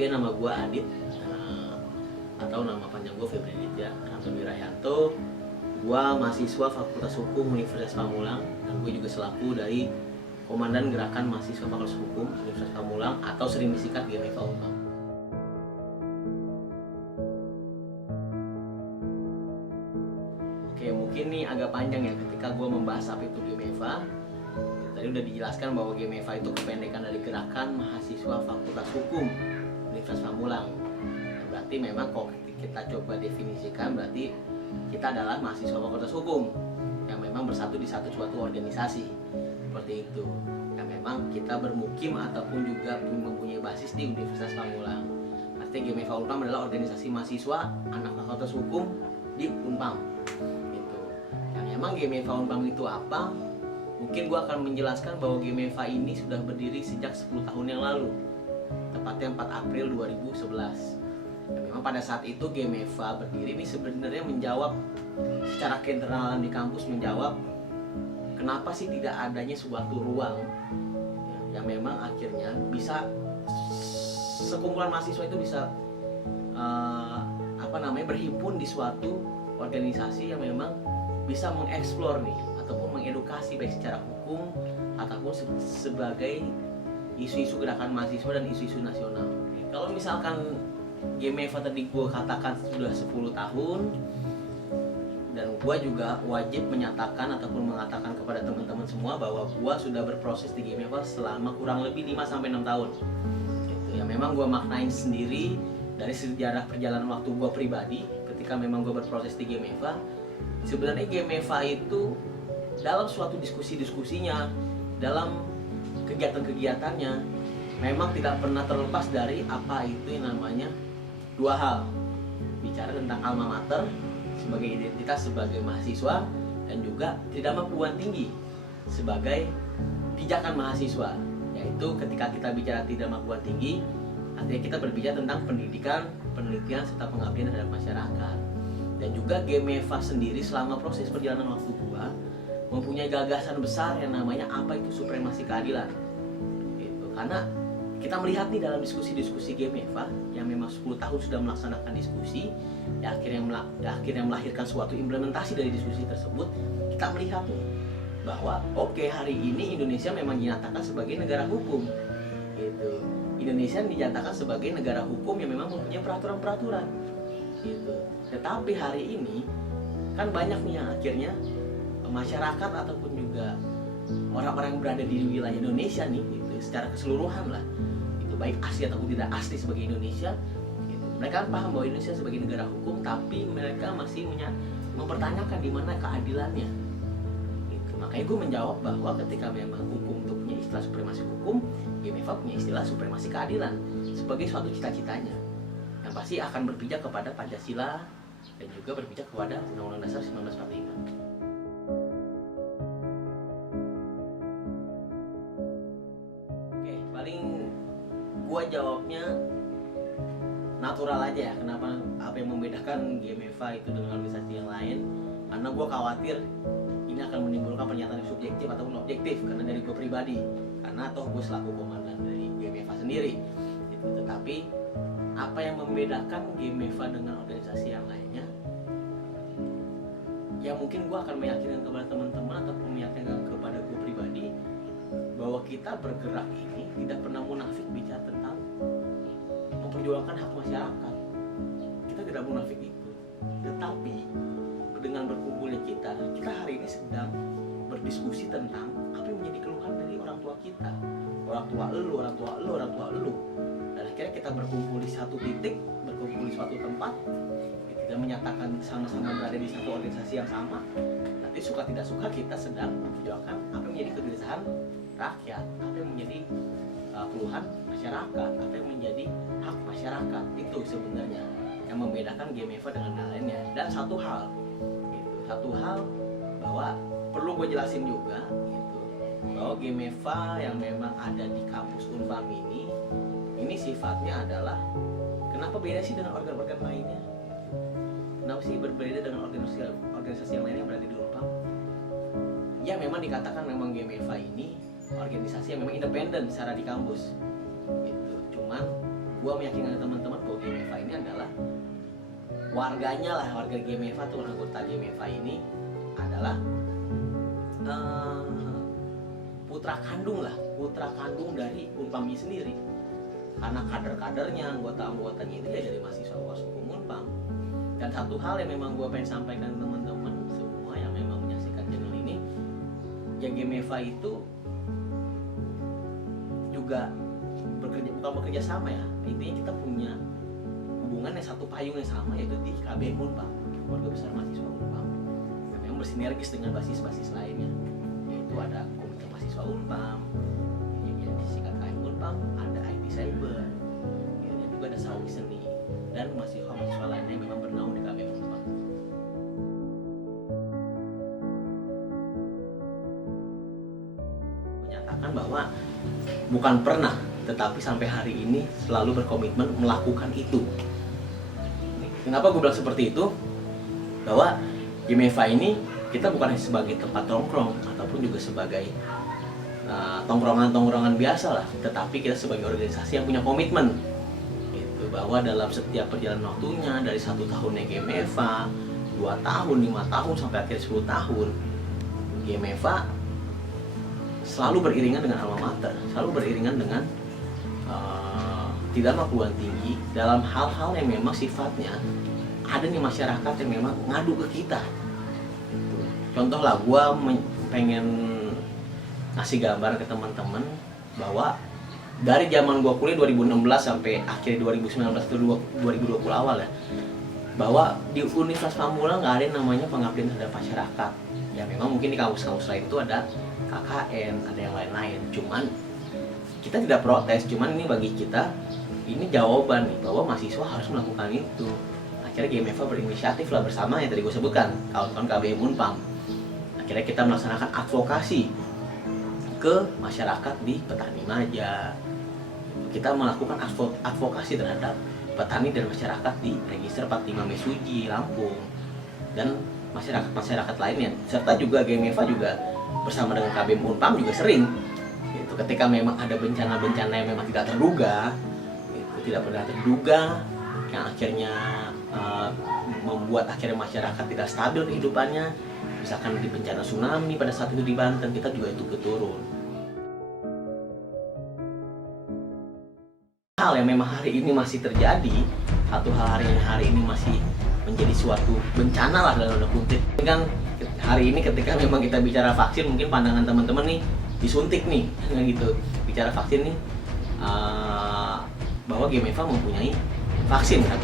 Oke, nama gue Adit, atau nama panjang gue Febri Ditya Wirayanto. Gue mahasiswa Fakultas Hukum Universitas Pamulang, dan gue juga selaku dari Komandan Gerakan Mahasiswa Fakultas Hukum Universitas Pamulang, atau sering disingkat GMFA Unpam. Oke, mungkin nih agak panjang ya ketika gue membahas apa itu GMFA. Tadi udah dijelaskan bahwa GMFA itu kependekan dari Gerakan Mahasiswa Fakultas Hukum Universitas Pamulang. Berarti memang kalau kita coba definisikan, berarti kita adalah mahasiswa Fakultas Hukum yang memang bersatu di suatu organisasi seperti itu. Yang memang kita bermukim ataupun juga mempunyai basis di Universitas Pamulang. Artinya GMFA Unpam adalah organisasi mahasiswa anak Fakultas Hukum di Unpam. Gitu. Yang memang GMFA Unpam itu apa? Mungkin gue akan menjelaskan bahwa GMFA ini sudah berdiri sejak 10 tahun yang lalu, tepatnya 4 April 2011. Dan memang pada saat itu GMFA berdiri ini sebenarnya menjawab secara keinternalan di kampus, menjawab kenapa sih tidak adanya suatu ruang yang memang akhirnya bisa sekumpulan mahasiswa itu bisa berhimpun di suatu organisasi yang memang bisa mengeksplor nih ataupun mengedukasi baik secara hukum ataupun sebagai isu-isu gerakan mahasiswa dan isu-isu nasional. Kalau misalkan GMFA tadi gue katakan sudah 10 tahun, dan gue juga wajib menyatakan ataupun mengatakan kepada teman-teman semua bahwa gue sudah berproses di GMFA selama kurang lebih 5-6 tahun gitu. Ya memang gue maknain sendiri dari sejarah perjalanan waktu gue pribadi ketika memang gue berproses di GMFA. Sebenarnya GMFA itu dalam suatu diskusi-diskusinya, dalam kegiatan-kegiatannya, memang tidak pernah terlepas dari apa itu yang namanya dua hal. Bicara tentang alma mater sebagai identitas sebagai mahasiswa, dan juga tridharma perguruan tinggi sebagai pijakan mahasiswa. Yaitu ketika kita bicara tridharma perguruan tinggi, artinya kita berbicara tentang pendidikan, penelitian, serta pengabdian terhadap masyarakat. Dan juga GMFA sendiri selama proses perjalanan waktu gua mempunyai gagasan besar yang namanya apa itu supremasi keadilan. Gitu. Karena kita melihat nih dalam diskusi-diskusi GMFA yang memang 10 tahun sudah melaksanakan diskusi, ya akhirnya melahirkan suatu implementasi dari diskusi tersebut. Kita melihat nih bahwa oke, hari ini Indonesia memang dinyatakan sebagai negara hukum. Gitu. Indonesia dinyatakan sebagai negara hukum yang memang mempunyai peraturan-peraturan. Gitu. Tetapi hari ini kan banyak nih yang akhirnya masyarakat ataupun juga orang-orang yang berada di wilayah Indonesia nih gitu, secara keseluruhan lah itu baik asli ataupun tidak asli sebagai Indonesia gitu. Mereka paham bahwa Indonesia sebagai negara hukum, tapi mereka masih mempertanyakan di mana keadilannya gitu. Makanya gue menjawab bahwa ketika memang hukum itu punya istilah supremasi hukum, GMFA punya istilah supremasi keadilan sebagai suatu cita-citanya yang pasti akan berpijak kepada Pancasila dan juga berpijak kepada Undang-Undang Dasar 1945. Gua jawabnya natural aja ya. Kenapa? Apa yang membedakan GMFA itu dengan organisasi yang lain? Karena gua khawatir ini akan menimbulkan pernyataan yang subjektif ataupun objektif karena dari gua pribadi. Karena toh gua selaku komandan dari GMFA sendiri. Gitu. Tetapi apa yang membedakan GMFA dengan organisasi yang lainnya? Ya mungkin gua akan meyakinkan kepada teman-teman ataupun meyakinkan kepada gua pribadi bahwa kita bergerak ini tidak pernah munafik bicara tentang memperjuangkan hak masyarakat. Kita tidak munafik itu. Tetapi dengan berkumpulnya kita hari ini sedang berdiskusi tentang apa yang menjadi keluhan dari orang tua kita. Orang tua elu, orang tua elu, orang tua elu. Dan akhirnya kita berkumpul di satu titik, berkumpul di suatu tempat, kita menyatakan sama-sama berada di satu organisasi yang sama. Nanti suka tidak suka kita sedang memperjuangkan apa yang menjadi kegelisahan rakyat, apa yang menjadi keluhan masyarakat, apa yang menjadi hak masyarakat. Itu sebenarnya yang membedakan GMFA dengan yang lainnya. Dan satu hal bahwa perlu gue jelasin juga gitu, bahwa GMFA yang memang ada di kampus Unpam ini sifatnya adalah kenapa beda sih dengan organ-organ lainnya? Kenapa sih berbeda dengan organisasi yang lain yang berada di Unpam? Ya memang dikatakan memang GMFA ini organisasi yang memang independen secara di kampus gitu. Cuman gue meyakinkan teman-teman bahwa GMFA ini adalah warganya lah, warga GMFA atau anggota GMFA ini adalah putra kandung dari Unpam sendiri, karena kader-kadernya, anggota-anggotanya itu ya dari mahasiswa UAS Hukum Unpam. Dan satu hal yang memang gue pengen sampaikan ke teman-teman semua yang memang menyaksikan channel ini, ya GMFA itu juga bukan bekerja sama ya, intinya kita punya hubungan yang satu payung yang sama, yaitu di KBM Unpam, keluarga besar mahasiswa Unpam, yang memang bersinergis dengan basis-basis lainnya, yaitu ada komite mahasiswa Unpam, yang disingkat KM Unpam, ada IT Cyber, dan juga ada Sawi Seni, dan mahasiswa lainnya yang memang bernaung di KBM Unpam. Menyatakan bahwa bukan pernah, tetapi sampai hari ini selalu berkomitmen melakukan itu. Kenapa gue bilang seperti itu? Bahwa GMFA ini kita bukan hanya sebagai tempat nongkrong ataupun juga sebagai tongkrongan-tongkrongan biasa lah, tetapi kita sebagai organisasi yang punya komitmen gitu, bahwa dalam setiap perjalanan waktunya dari 1 tahunnya GMFA, 2 tahun, 5 tahun sampai akhirnya 10 tahun, GMFA selalu beriringan dengan alma mater, selalu beriringan dengan tidak perguruan tinggi dalam hal-hal yang memang sifatnya ada nih masyarakat yang memang ngadu ke kita. Contoh lah, gue pengen ngasih gambar ke teman-teman bahwa dari zaman gue kuliah 2016 sampai akhir 2019 atau 2020 awal ya, bahwa di Universitas Pamulang nggak ada yang namanya pengabdian terhadap masyarakat. Ya memang mungkin di kampus-kampus lain itu ada KKN, ada yang lain-lain. Cuman kita tidak protes, cuman ini bagi kita ini jawaban nih bahwa mahasiswa harus melakukan itu. Akhirnya GMFA berinisiatif lah bersama yang tadi gue sebutkan, kawan-kawan KBM Unpam. Akhirnya kita melaksanakan advokasi ke masyarakat di Petani Maja. Kita melakukan advokasi terhadap petani dan masyarakat di Register 45 Mesuji, Lampung, dan masyarakat lainnya. Serta juga GMFA juga bersama dengan KBM Unpam juga sering gitu, ketika memang ada bencana-bencana yang memang tidak terduga, tidak pernah terduga, yang akhirnya membuat akhirnya masyarakat tidak stabil kehidupannya, misalkan di bencana tsunami pada saat itu di Banten, kita juga itu turun. Hal yang memang hari ini masih terjadi, satu hal hari ini masih menjadi suatu bencana lah dalam tanda kutip. Kan hari ini ketika memang kita bicara vaksin, mungkin pandangan teman-teman nih disuntik nih, gitu. Bicara vaksin nih, bahwa GMFA mempunyai vaksin kan.